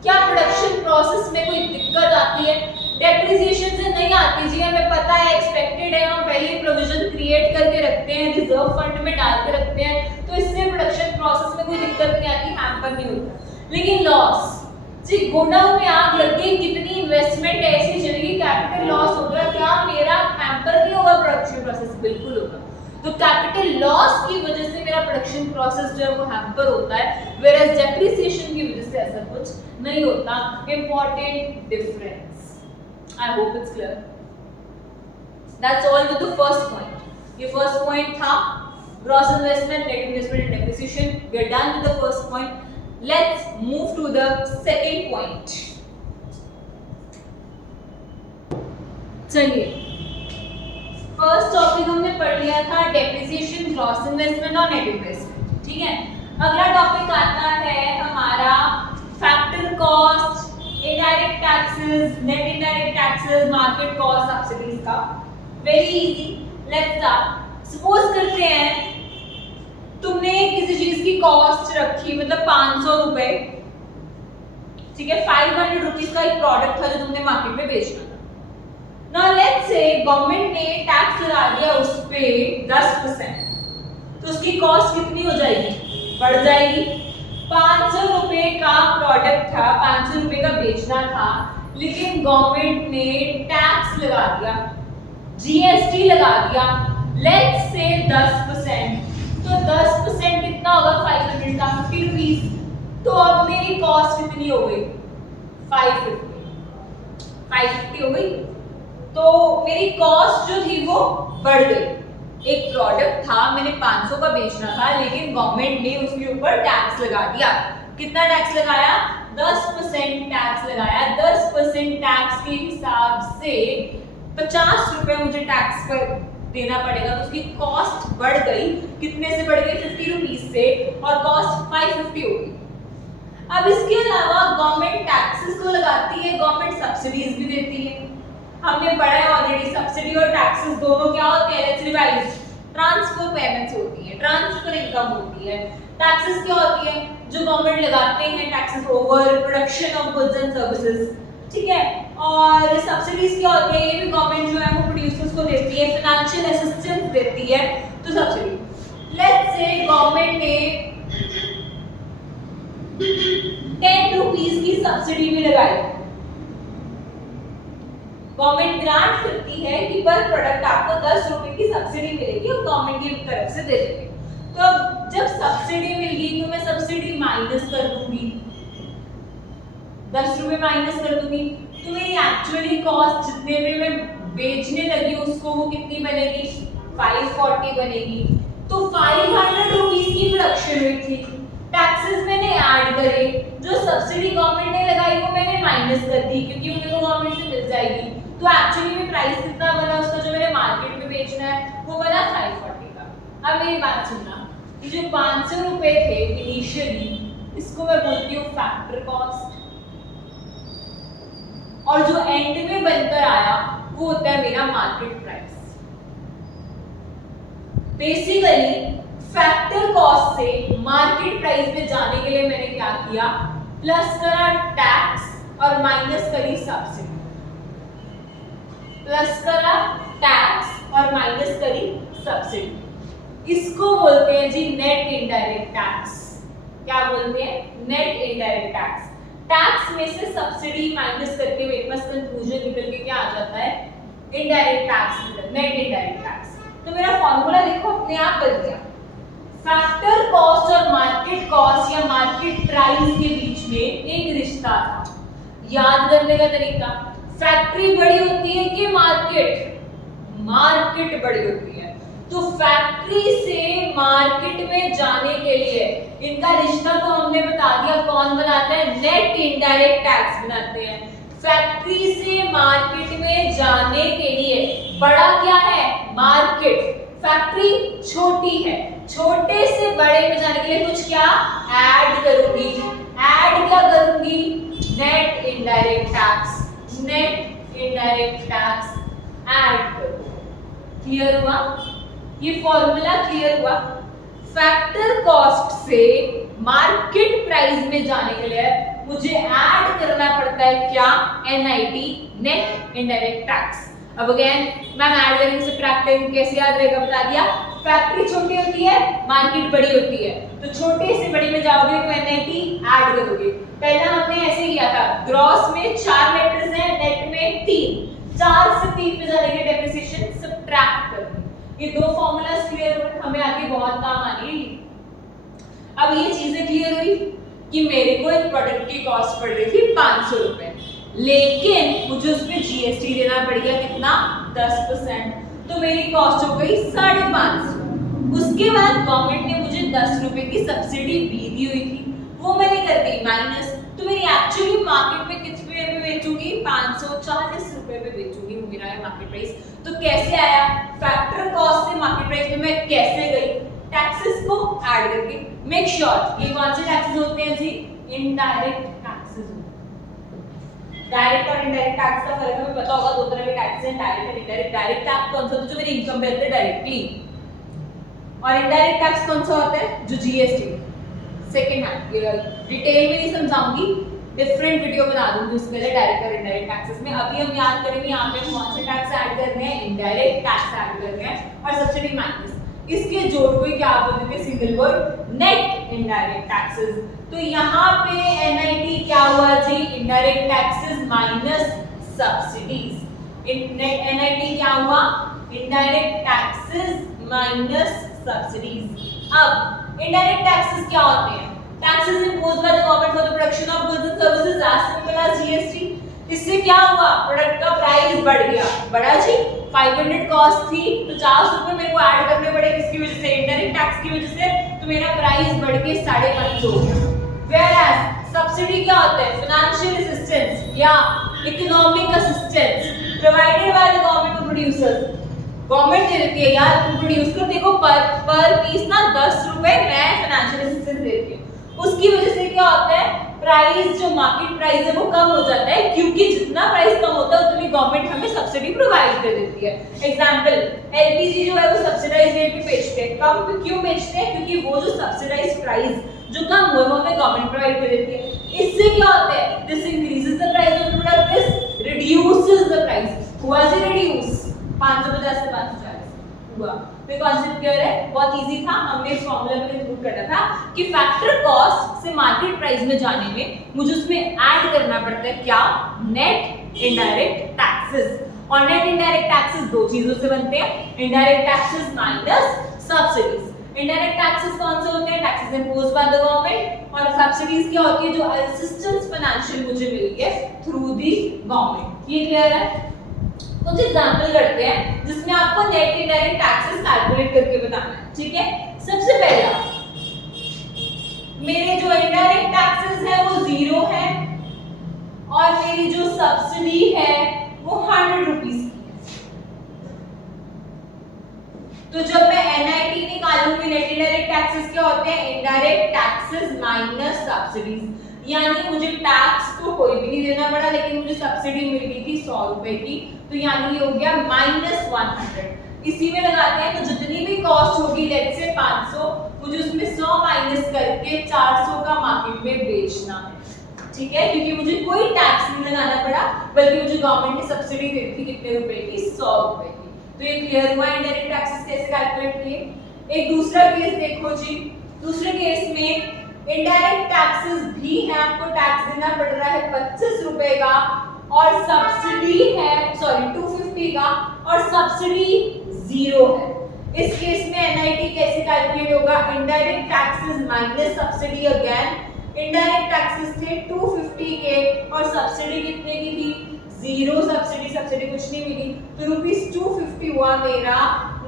क्या प्रोडक्शन प्रोसेस में कोई दिक्कत आती है? डेप्रिसिएशन से नहीं आती जी, हमें पता है, एक्सपेक्टेड है, हम पहले प्रोविजन क्रिएट करके रखते हैं, रिजर्व फंड में डाल के रखते हैं, तो इससे प्रोडक्शन प्रोसेस में कोई दिक्कत नहीं आती, हैम्पर नहीं होता। लेकिन लॉस जी, गोडाउन में आग लग गई, कितनी इन्वेस्टमेंट ऐसी चलेगी, कैपिटल लॉस होगा, क्या मेरा हैम्पर नहीं होगा प्रोडक्शन प्रोसेस? बिल्कुल होगा। तो कैपिटल लॉस की वजह से मेरा प्रोडक्शन प्रोसेस जो है वो हैम्पर होता है, वेयरएज डेप्रिसिएशन की वजह से ऐसा कुछ नहीं होता। Important difference, I hope it's clear. That's all with the first point. ये फर्स्ट पॉइंट था gross investment, net investment and depreciation. We are done with the first point. Let's move to the second point. चलिए, first topic हमने पढ़ लिया था depreciation, gross investment और net investment. ठीक है, अगला टॉपिक आता है हमारा factor cost, indirect taxes, net indirect taxes, market cost, subsidies का। Very easy, let's start. Suppose करते हैं तुमने किसी चीज की कॉस्ट रखी, मतलब 500 रुपए, ठीक है, 500 रुपीज का एक प्रोडक्ट था जो तुमने मार्केट में बेचना था। नाउ लेट्स से गवर्नमेंट ने टैक्स लगा दिया उस पे 10%, तो उसकी कॉस्ट कितनी हो जाएगी? बढ़ जाएगी। 500 रुपए का प्रोडक्ट था, 500 रुपए का बेचना था, लेकिन गवर्नमेंट ने टैक्स लगा दिया, जीएसटी लगा दिया, लेट्स से 10%। तो 10% कितना होगा? 500 का 50 रुपीज। तो अब मेरी कॉस्ट कितनी हो गई? 550 हो गई। तो मेरी कॉस्ट जो थी वो बढ़ गई। एक प्रोडक्ट था, मैंने 500 का बेचना था, लेकिन गवर्नमेंट ने उसके ऊपर टैक्स लगा दिया। कितना टैक्स लगाया? 10% टैक्स लगाया। 10% टैक्स के हिसाब से 50 रुपए मुझे टैक्स पर देना पड़ेगा। तो उसकी कॉस्ट बढ़ गई, कितने से बढ़ गई? 50 रुपीज से, और कॉस्ट 550 हो गई। अब इसके अलावा गवर्नमेंट टैक्सेस तो लगाती है, गवर्नमेंट सब्सिडीज भी देती है। हमने पढ़ा है ऑलरेडी, सब्सिडी और टैक्सेस दोनों क्या होते हैं? Let's revise. ट्रांसफर पेमेंट्स होती है, ट्रांसफर इनकम होती है। टैक्सेस क्या होती है? जो गवर्नमेंट लगाते हैं taxes over production of goods and services, ठीक है। और सब्सिडीज क्या होती है? ये भी गवर्नमेंट जो है वो प्रोड्यूसर्स को देती है, फाइनेंशियल असिस्टेंस देती है, तो सब्सिडी। लेट्स से गवर्नमेंट ने 10 रुपीस की सब्सिडी भी लगाई। गवर्नमेंट ग्रांट करती है कि पर प्रोडक्ट आपको 10 रुपए की सब्सिडी मिलेगी, और गवर्नमेंट की तरफ से दे देते हैं। तो अब जब सब्सिडी मिल गई तो मैं सब्सिडी माइनस कर दूंगी, 10 रुपए माइनस कर दूंगी, तो मेरी एक्चुअली कॉस्ट जितने में मैं बेचने लगी उसको वो कितनी बनेगी? 540 बनेगी। तो 500 रुपीस की प्रोडक्शन हुई थी, टैक्सेस मैंने ऐड करे, जो सब्सिडी गवर्नमेंट ने लगाई वो मैंने माइनस कर दी, क्योंकि वो मेरे को गवर्नमेंट से मिल जाएगी। तो एक्चुअली में प्राइस कितना बना उसका, जो मैंने मार्केट में बेचना है, वो बना 540 का। अब मेरी बात सुनना, जो 500 रुपए थे इनिशियली, इसको मैं बोलती हूँ फैक्टर कॉस्ट, और जो एंड में बनकर आया वो होता है मेरा market price. Basically factor cost से मार्केट प्राइस पे जाने के लिए मैंने क्या किया? प्लस करा टैक्स और माइनस करी सब्सिडी। प्लस करा टैक्स और माइनस करी सब्सिडी। इसको बोलते हैं जी नेट इनडायरेक्ट टैक्स। क्या बोलते हैं? Net indirect tax. टैक्स में से सब्सिडी माइनस करके मेरे पास कंक्लूजन निकल के क्या आ जाता है? Indirect tax, net indirect tax. तो मेरा फॉर्मूला देखो अपने आप बन गया। फैक्टर कॉस्ट और मार्केट मार्केट कॉस्ट या मार्केट प्राइस के बीच में एक रिश्ता था। याद करने का तरीका, फैक्ट्री बड़ी होती है कि मार्केट? मार्केट बड़ी होती है। तो फैक्ट्री से मार्केट में जाने के लिए इनका रिश्ता तो हमने बता दिया, कौन बनाता है? नेट इनडायरेक्ट टैक्स बनाते हैं। फैक्ट्री से मार्केट में जाने के लिए बड़ा क्या है? मार्केट। फैक्ट्री छोटी है, छोटे से बड़े में जाने के लिए कुछ क्या ऐड करूंगी? ऐड क्या करूंगी? Net indirect tax. Net indirect tax add करूंगी। क्लियर हुआ? ये फॉर्मूला क्लियर हुआ? फैक्टर कॉस्ट से मार्केट प्राइस में जाने के लिए मुझे ऐड करना पड़ता है क्या? NIT, net indirect tax. अब अगेन मैम ऐड करेंगे सब्ट्रैक्टिंग कैसे याद रहेगा? बता दिया, फैक्ट्री छोटी होती है, मार्केट बड़ी होती है, तो छोटे से बड़ी में जाओगे तो NIT ऐड करोगे। पहला हमने ऐसे किया था, ग्रॉस में 4 लेटर्स हैं, नेट में 3, 4 से 3 पे जाने के डेप्रिसिएशन सब्ट्रैक्ट करनी। ये दो फॉर्मूलाज क्लियर हुए, हमें आगे बहुत काम आनी है। अब ये चीजें क्लियर हुई कि मेरे को एक प्रोडक्ट की कॉस्ट पड़ रही थी 500 रुपए, लेकिन मुझे उसमें GST देना पड़ गया कितना? 10%, तो मेरी कॉस्ट हो गई 550। उसके बाद गवर्नमेंट ने मुझे 10 रुपए की सब्सिडी भी दी हुई थी, वो मैंने कर दी माइनस, तो मेरी एक्चुअली मार्केट में किस पे बेचूंगी? 540 रुपए पे बेचूंगी मेरा है मार्केट प्राइस। तो कैसे आया? फैक्टर कॉस्ट से मार्केट प्राइस में मैं कैसे गई? टैक्सेस को ऐड करके। मेक श्योर ये कौन से टैक्सेस होते हैं जी? Indirect taxes. डायरेक्ट और इनडायरेक्ट टैक्स का फर्क हमें पता होगा, दो तरह के टैक्स हैं, डायरेक्ट और इनडायरेक्ट। डायरेक्ट टैक्स कौन सा होता है? जो मेरी इनकम पे आता है डायरेक्टली, और इनडायरेक्ट टैक्स कौन सा होता है? जो GST। सेकंड हैंड डिटेल में नहीं समझाऊंगी, डिफरेंट वीडियो बना दूंगी उसके लिए डायरेक्ट और इनडायरेक्ट टैक्सेस में। अभी हम याद करेंगे यहाँ पे कौन से टैक्स ऐड करने हैं? इनडायरेक्ट टैक्स ऐड करने हैं, और सब्सिडी माइनस। इसके जोड़ को क्या बोलते थे? Single word, net indirect taxes. तो यहाँ पे NIT क्या हुआ जी? Indirect taxes minus subsidies. NIT क्या हुआ? Indirect taxes minus subsidies. अब इनडायरेक्ट टैक्सेस क्या होते हैं? Taxes imposed by the government for the production of goods and services as simple as GST। इससे क्या हुआ? प्रोडक्ट का प्राइस बढ़ गया, बढ़ा जी। 500 कॉस्ट थी, तो 400 रुपए मेरे को ऐड करने पड़े, किसकी वजह से? इनडायरेक्ट टैक्स की वजह से, तो मेरा प्राइस बढ़ के 550 हो गया। Whereas सब्सिडी क्या होता है? फाइनेंशियल असिस्टेंस या economic assistance provided by the government to producers. Government दे देती है यार, तुम प्रोड्यूस कर, देखो पर पीस ना 10 रुपए मैं फाइनेंशियल असिस्टेंस देती हूँ। उसकी वजह से क्या होता है? प्राइस जो मार्केट प्राइस है वो कम हो जाता है, क्योंकि जितना प्राइस कम होता है उतनी गवर्नमेंट हमें सब्सिडी प्रोवाइड कर देती है। एग्जांपल, LPG जो है वो सब्सिडाइज रेट पे बेचते हैं, कम क्यों बेचते हैं? क्योंकि वो जो सब्सिडाइज प्राइस जो कम हुआ है वो हमें गवर्नमेंट प्रोवाइड कर देती है। इससे क्या होता है? This increases the price of the product, this reduces the price. हुआ जी रिड्यूस, 550 से 540 हुआ। तो कॉन्सेप्ट क्लियर है? बहुत इजी था, हमने इस फॉर्मूला में इंक्लूड करना था कि फैक्टर कॉस्ट से मार्केट प्राइस में जाने में मुझे उसमें ऐड करना पड़ता है क्या? Net indirect taxes. और नेट इनडायरेक्ट टैक्सेस दो चीजों से बनते हैं, indirect taxes minus subsidies. Indirect taxes कौन से होते हैं? Taxes imposed bye the government, और सब्सिडीज क्या होती है? जो असिस्टेंस फाइनेंशियल मुझे मिली है थ्रू दी गवर्नमेंट। ये क्लियर है? कुछ एग्जांपल करते हैं जिसमें आपको नेट इनडायरेक्ट टैक्सेस कैलकुलेट करके बताना है, ठीक है? सबसे पहला, मेरे जो इनडायरेक्ट टैक्सेस है वो 0 है, और मेरी जो सब्सिडी है वो 100 रुपीस की है। तो जब मैं NIT निकालूंगी, नेट इनडायरेक्ट टैक्सेस क्या होते हैं? Indirect taxes minus subsidies. यानी मुझे टैक्स तो कोई भी नहीं देना पड़ा, लेकिन मुझे सब्सिडी मिल गई थी 100 रुपए की, तो यानी ये हो गया -100। इसी में लगाते हैं, तो जितनी भी कॉस्ट होगी, लेट्स से 500, मुझे उसमें 100 माइनस करके 400 का मार्केट में बेचना है, ठीक है? क्योंकि मुझे कोई टैक्स नहीं लगाना पड़ा, बल्कि मुझे गवर्नमेंट ने सब्सिडी दी थी कितने रुपए की? 100 रुपए की। तो ये क्लियर हुआ इनडायरेक्ट टैक्सेस कैसे कैलकुलेट किए। एक दूसरा केस देखो जी। दूसरे केस में इनडायरेक्ट टैक्सेस भी है, आपको टैक्स देना पड़ रहा है 25 रुपए का, और सब्सिडी है 250 का, और सब्सिडी 0 है। इस केस में एनआईटी कैसे कैलकुलेट होगा, indirect taxes minus subsidy, again indirect taxes थे 250 के और सब्सिडी कितने की थी, जीरो सब्सिडी, सब्सिडी कुछ नहीं मिली, तो ₹250 हुआ मेरा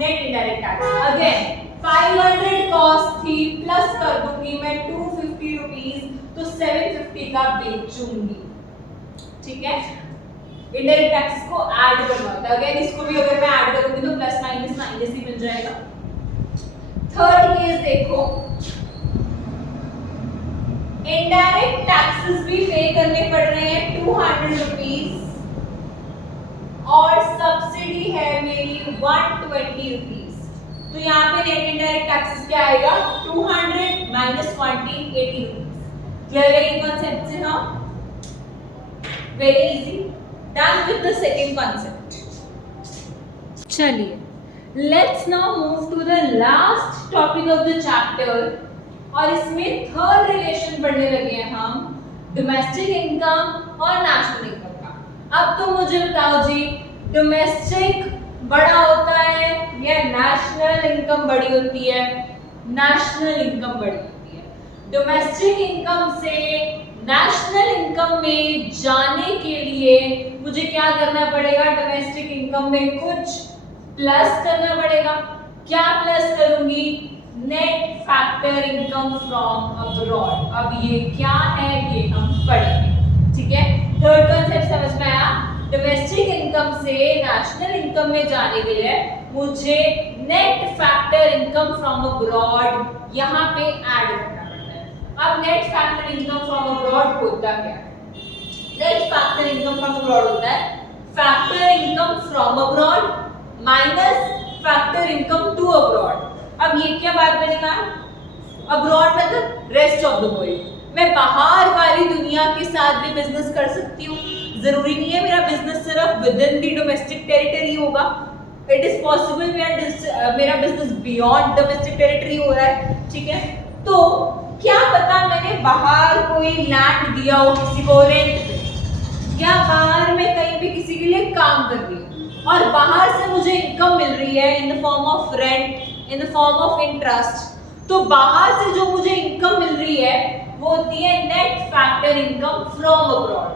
net indirect tax. Again 500 cost थी, प्लस कर दूंगी मैं ₹250, तो 750 का बेचूंगी, ठीक है। इनडायरेक्ट टैक्सेस को ऐड करना होता है, अगेन इसको भी अगर मैं ऐड करूंगी तो प्लस माइनस माइनस ही मिल जाएगा। थर्ड केस देखो, इनडायरेक्ट टैक्सेस भी पे करने पड़ रहे हैं ₹200 और सब्सिडी है मेरी ₹120, तो यहाँ पे नेट इनडायरेक्ट टैक्सेस क्या आएगा, 200 माइनस 120, ₹80। क्लियर है ये कॉन्सेप्ट से ना, very easy. Done with the second concept. चलिए let's now move to the last topic of the chapter और इसमें थर्ड रिलेशन पढ़ने लगे हैं हम डोमेस्टिक इनकम और नेशनल इनकम का। अब तो मुझे बताओ जी, डोमेस्टिक बड़ा होता है या नेशनल इनकम बड़ी होती है? नेशनल इनकम बड़ी होती है। डोमेस्टिक इनकम से नेशनल इनकम में जाने के लिए मुझे क्या करना पड़ेगा, डोमेस्टिक इनकम में कुछ प्लस करना पड़ेगा। क्या प्लस करूंगी, net factor income from abroad. अब ये क्या है ये हम पढ़ेंगे, ठीक है। थर्ड कॉन्सेप्ट समझ में आया, डोमेस्टिक इनकम से नेशनल इनकम में जाने के लिए मुझे net factor income from abroad यहाँ पे ऐड करना पड़ता है। अब net factor income from abroad होता क्या है? Net factor income from abroad होता है factor income from abroad minus factor income to abroad. अब ये क्या बात मैंने कहा, अब्रॉड मतलब रेस्ट ऑफ द वर्ल्ड। मैं बाहर वाली दुनिया के साथ भी बिजनेस कर सकती हूँ, जरूरी नहीं है मेरा बिजनेस सिर्फ with in the domestic territory होगा। इट इज पॉसिबल मेरा बिजनेस बियॉन्ड डोमेस्टिक टेरिटरी हो रहा है, ठीक है। तो क्या पता मैंने बाहर कोई लैंड दिया हो किसी को रेंट पे, या बाहर मैं कहीं भी किसी के लिए काम कर रही हूँ और बाहर से मुझे इनकम मिल रही है इन the form of rent, in the form of interest. तो बाहर से जो मुझे इनकम मिल रही है वो होती है net factor income from abroad,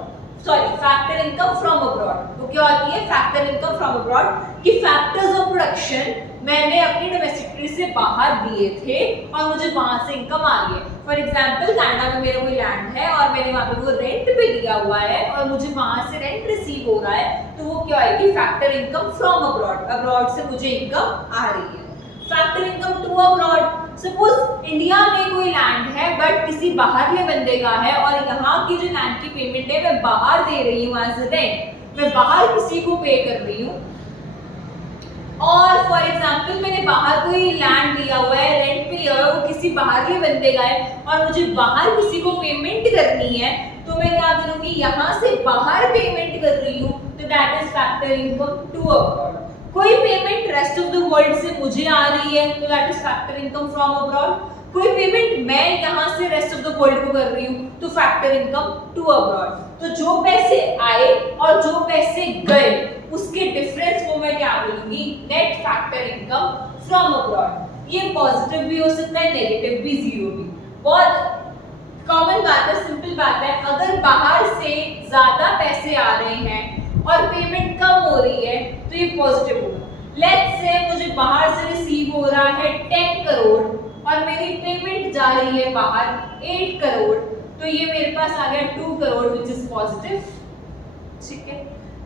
sorry factor income from abroad. तो क्या होती है फैक्टर इनकम फ्रॉम अब्रॉड कि फैक्टर्स ऑफ प्रोडक्शन मैंने अपनी डोमेस्टिक से बाहर दिए थे और मुझे वहां से इनकम आ रही है। फॉर एग्जांपल कनाडा में मेरा कोई लैंड है और मैंने वहां पे वो रेंट पे दिया हुआ है और मुझे वहां से रेंट रिसीव हो रहा है, तो वो क्या आएगी factor income from abroad. Abroad से मुझे इनकम आ रही है। Factor income to abroad, suppose India में कोई लैंड है बट किसी बाहरले बंदे का है और यहाँ की जो लैंड की पेमेंट है मैं बाहर दे रही हूँ एज रेंट, मैं बाहर किसी को पे कर रही हूँ। और फॉर एग्जांपल मैंने बाहर कोई लैंड दिया हुआ है, रेंट पे लिया हुआ है, वो किसी बाहरले बंदे का है और मुझे बाहर किसी को पेमेंट करनी है, तो मैं क्या करूँगी यहाँ से बाहर पेमेंट कर रही हूँ, तो that is factor income to abroad. कोई payment rest of the world से मुझे आ रही है तो that is factor income from abroad. कोई पेमेंट मैं यहाँ से रेस्ट ऑफ द वर्ल्ड को कर रही हूँ तो फैक्टर इनकम टू अब्रॉड। तो जो पैसे आए और जो पैसे गए उसके डिफरेंस को मैं क्या बोलूंगी, net factor income from abroad. ये पॉजिटिव भी हो सकता है, नेगेटिव भी, जीरो भी। बहुत कॉमन बात है, सिंपल बात है। अगर बाहर से ज्यादा पैसे आ रहे हैं और पेमेंट कम हो रही है तो ये पॉजिटिव होगा। लेट्स से मुझे बाहर से रिसीव हो रहा है 10 करोड़ और मेरी पेमेंट जा रही है बाहर 8 करोड़, तो ये मेरे पास आ गया 2 करोड़ विच इज पॉजिटिव, ठीक है।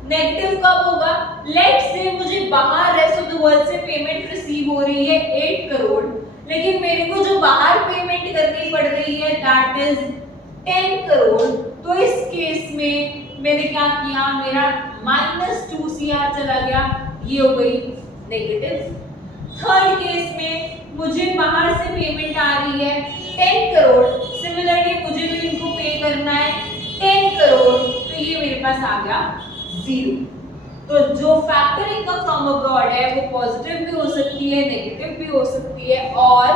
नेगेटिव कब होगा, लेट्स से मुझे बाहर रेस्ट ऑफ द वर्ल्ड से पेमेंट रिसीव हो रही है 8 करोड़, लेकिन मेरे को जो बाहर पेमेंट करनी पड़ रही है दैट इज 10 करोड़। तो इस केस में मैंने क्या किया, मेरा -2 CR चला गया, ये हो गई नेगेटिव। थर्ड केस में मुझे बाहर से पेमेंट आ रही है 10 करोड़, सिमिलरली मुझे भी इनको पे करना है 10 करोड़, तो ये मेरे पास आ गया 0। तो जो फैक्टर इनकम फ्रॉम अब्रॉड है वो पॉजिटिव भी हो सकती है, नेगेटिव भी हो सकती है और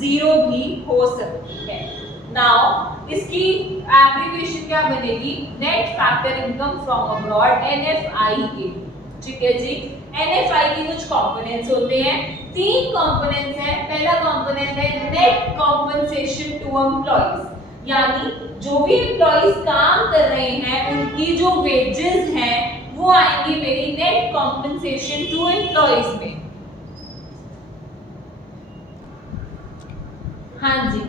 0 भी हो सकती है। नाउ इसकी एब्रिविएशन क्या बनेगी, net factor income from abroad, NFIA, ठीक है जी। NFI के कुछ कंपोनेंट्स होते हैं, तीन कंपोनेंट्स हैं। पहला कंपोनेंट है नेट कॉम्पनसेशन टू एम्प्लॉइज, यानी जो भी एम्प्लॉइज काम कर रहे हैं उनकी जो वेजेस हैं वो आएंगी मेरी नेट कॉम्पनसेशन टू एम्प्लॉइज में। हाँ जी,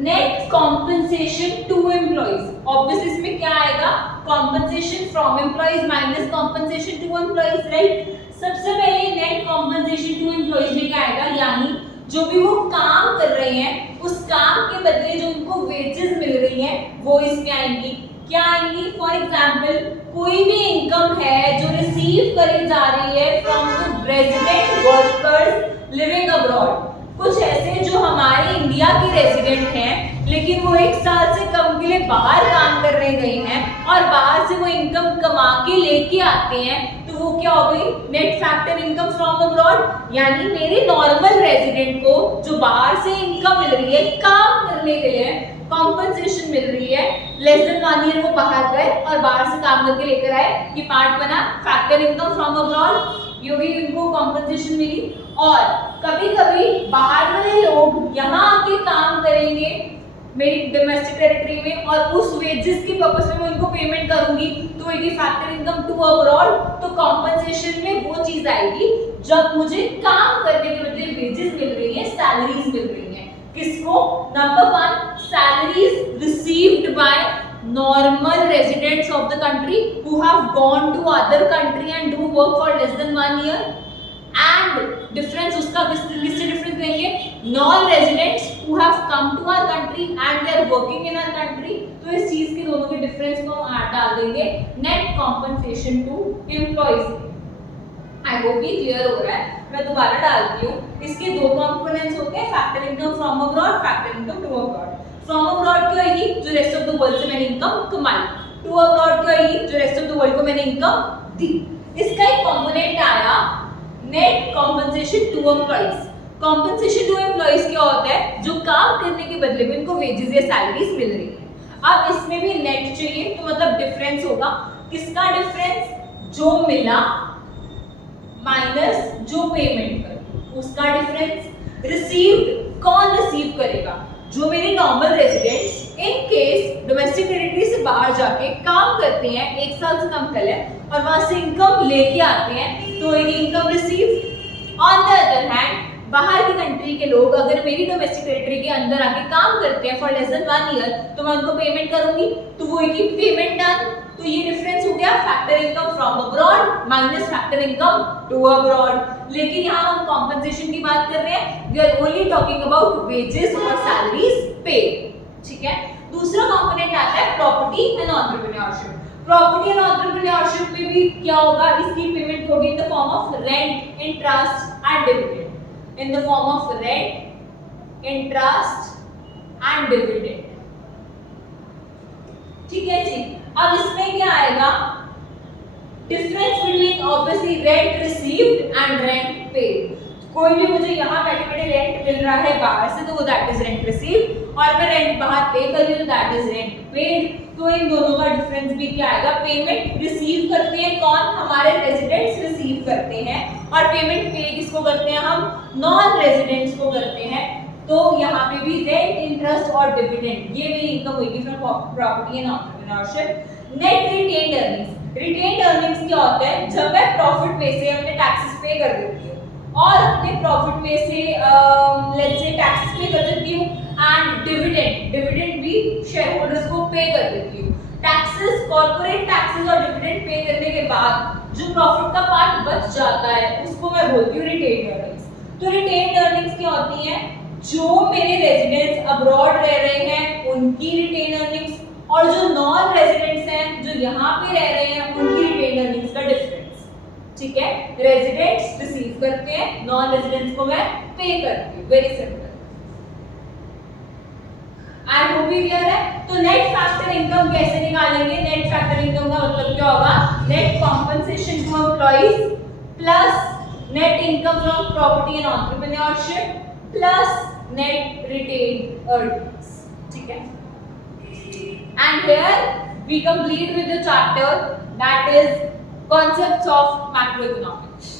net compensation to employees. Obviously इसमें क्या आएगा, compensation from employees minus compensation to employees, right. सबसे पहले नेट कॉम्पनसेशन टू एम्प्लॉइज में क्या आएगा, यानी जो भी वो काम कर रहे हैं उस काम के बदले जो उनको वेजेस मिल रही है वो इसमें आएंगी। क्या आएंगी, फॉर एग्जांपल कोई भी इनकम है जो रिसीव करी जा रही है from the resident workers living abroad, कुछ ऐसे जो हमारे इंडिया के रेजिडेंट हैं लेकिन वो 1 साल से कम के लिए बाहर काम करने गए हैं और बाहर से वो इनकम कमा के लेके आते हैं, तो वो क्या हो गई, net factor income from abroad. यानी मेरे नॉर्मल रेजिडेंट को जो बाहर से इनकम मिल रही है काम करने के लिए, कॉम्पनसेशन मिल रही है, लेस देन 1 ईयर वो बाहर गए और बाहर से काम करके लेकर आए, ये पार्ट बना फैक्टर इनकम फ्रॉम अब्रॉड, ये भी उनको कॉम्पनसेशन मिली। और कभी-कभी बाहर वाले लोग यहाँ आके काम करेंगे मेरी डोमेस्टिक टेरिटरी में और उस वेजेस के पर्पस में मैं उनको पेमेंट करूंगी, तो ये फैक्टर इनकम टू अब्रॉड। तो कॉम्पनसेशन में वो चीज आएगी जब मुझे काम करने के बदले वेजेस मिल रही है, सैलरीज मिल रही है। किसको, number 1 salaries received by normal residents of the country who have gone to other country and do work for less than 1 year, and difference उसका किससे डिफरेंस देंगे, non residents who have come to our country and they are working in our country। तो इस चीज के दोनों के difference को हम डाल देंगे net compensation to employees. I hope ये क्लियर हो रहा है, मैं दोबारा डालती हूँ। इसके दो कंपोनेंट्स होते हैं, factor income from abroad, factor income to abroad. From abroad क्या है, जो रेस्ट ऑफ द वर्ल्ड से मैंने इनकम कमाई, टू अब्रॉड क्या है, जो रेस्ट ऑफ द वर्ल्ड को मैंने इनकम दी। इसका एक कंपोनेंट आया net compensation to employees. Compensation to employees क्या होता है, जो काम करने के बदले में उनको वेजेस या सैलरीज मिल रही है। अब इसमें भी नेट चाहिए, तो मतलब डिफरेंस होगा, किसका डिफरेंस, जो मिला माइनस जो पेमेंट कर, उसका डिफरेंस। रिसीव्ड कौन रिसीव करेगा, जो मेरे normal residents in case domestic territory से बाहर जाके काम करते हैं 1 साल से कम पहले और वहां से इनकम लेके आते हैं, तो ये income receive. On the other hand बाहर की कंट्री के लोग अगर मेरी डोमेस्टिक टेरिटरी के अंदर आके काम करते हैं फॉर लेस देन 1 ईयर, तो मैं उनको पेमेंट करूंगी, तो वो एक ही पेमेंट डन। तो ये डिफरेंस हो गया factor income from abroad minus factor income to abroad. लेकिन यहाँ हम कॉम्पनसेशन की बात कर रहे हैं, we are only talking about wages और सैलरीज पेड, ठीक है। दूसरा कंपोनेंट आता है property and entrepreneurship. Property and entrepreneurship में भी क्या होगा, इसकी पेमेंट होगी in the form of rent, interest and dividend, in the form of rent, interest and dividend, ठीक है जी। अब इसमें क्या आएगा, difference between obviously rent received and rent paid. कोई भी मुझे यहाँ बैठे बैठे रेंट मिल रहा है बाहर से, तो वो दैट इज रेंट रिसीव्ड, और मैं रेंट बाहर पे कर रही हूँ, दैट इज रेंट पेड। तो इन दोनों का डिफरेंस भी क्या आएगा, पेमेंट रिसीव करते हैं कौन, हमारे रेजिडेंट्स रिसीव करते हैं, और पेमेंट पे किसको करते हैं, हम नॉन रेजिडेंट्स को करते हैं। तो यहाँ पे भी रेंट, इंटरेस्ट और डिविडेंड, ये मेरी इनकम होगी from property and entrepreneurship. Net retained earnings, retained earnings क्या होता है, जब मैं प्रॉफिट में से अपने टैक्सेस पे कर देती हूँ और अपने प्रॉफिट में से लेट्स से टैक्सेस पे कर देती हूँ एंड डिविडेंड भी शेयर होल्डर्स को पे कर देती हूँ। टैक्सेस, कॉर्पोरेट टैक्सेस और डिविडेंड पे करने के बाद जो प्रॉफिट का पार्ट बच जाता है उसको मैं बोलती हूँ रिटेन्ड अर्निंग्स। तो रिटेन्ड अर्निंग्स क्या होती हैं, जो मेरे रेजिडेंट्स अब्रॉड रह रहे हैं उनकी रिटेन अर्निंग्स, और जो नॉन रेजिडेंट्स हैं जो यहाँ पे रह रहे हैं उनकी रिटेन अर्निंग्स का डिफरेंस, ठीक है। रेजिडेंट्स रिसीव करते हैं, नॉन रेजिडेंट्स को मैं पे करती हूँ, वेरी सिंपल। आई होप ये क्लियर है। तो नेट फैक्टर इनकम कैसे निकालेंगे, नेट फैक्टर इनकम का मतलब क्या होगा, net compensation to employees plus net income from property and entrepreneurship plus net retained earnings, ठीक है। And here we complete with the chapter that is concepts of macroeconomics.